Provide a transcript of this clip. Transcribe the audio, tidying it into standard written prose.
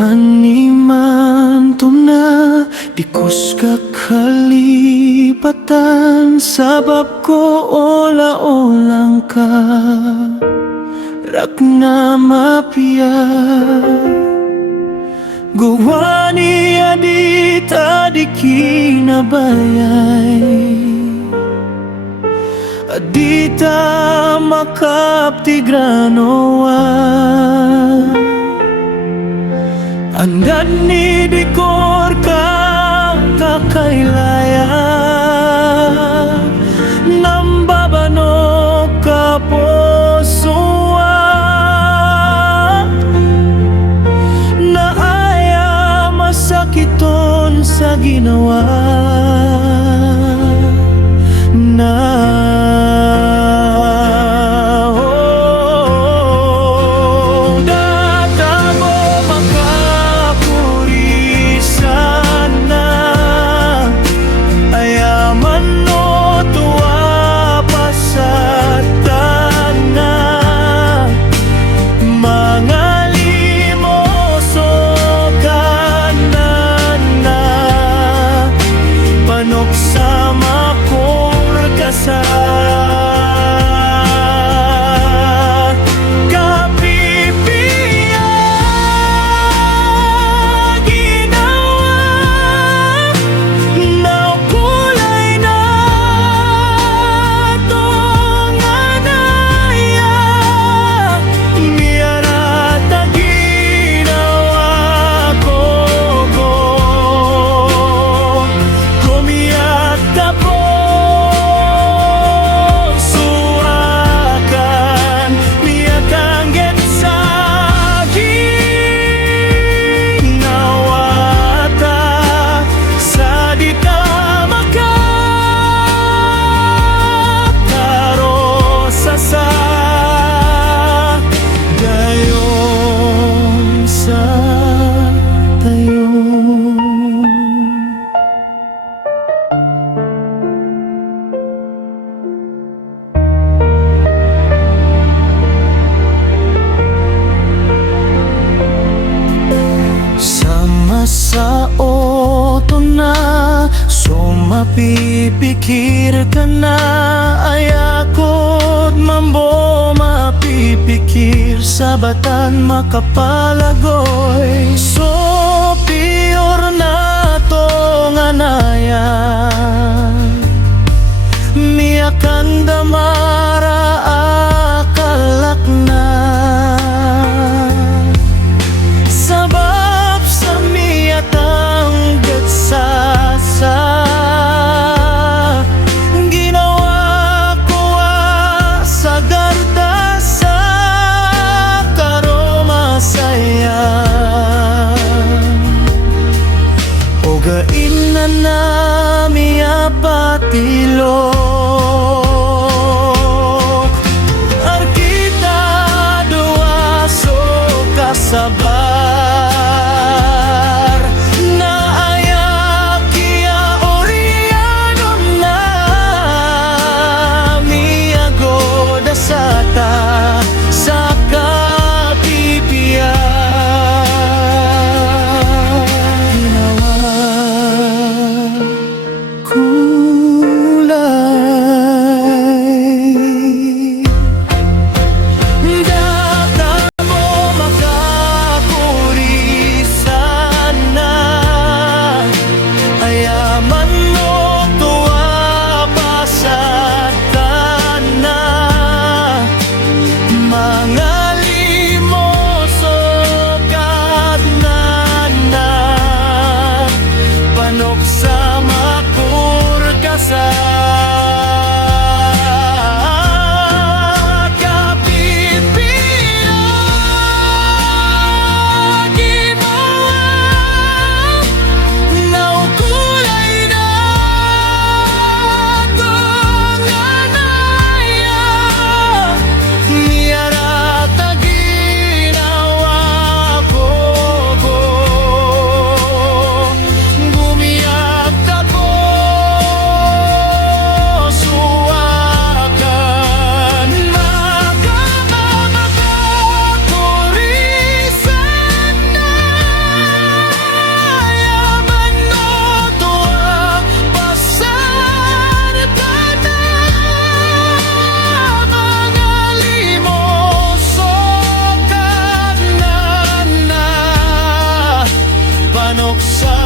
Manimanto na dikos kakalipatan, sabab ko ola-olang ka rak na mapia. Guwani adita di kinabayay, adita makaptigranoa. Andad ni dikor ka kakailaya, nambabano ka posua, naaya masakiton sa ginawa na. Sama kong ragasa kapipiya ginawa na kulay na tong anaya miyarata ginawa ko sa oto na, so mapipikir ka na, ayakot mambo mapipikir, sabatan makapalagoy, so pior na tong anaya miyakan damara akalak na. Ginawa ko sa garda sa karomasaya, o gain na nami apatilok arkita dua so kasaba. manok sa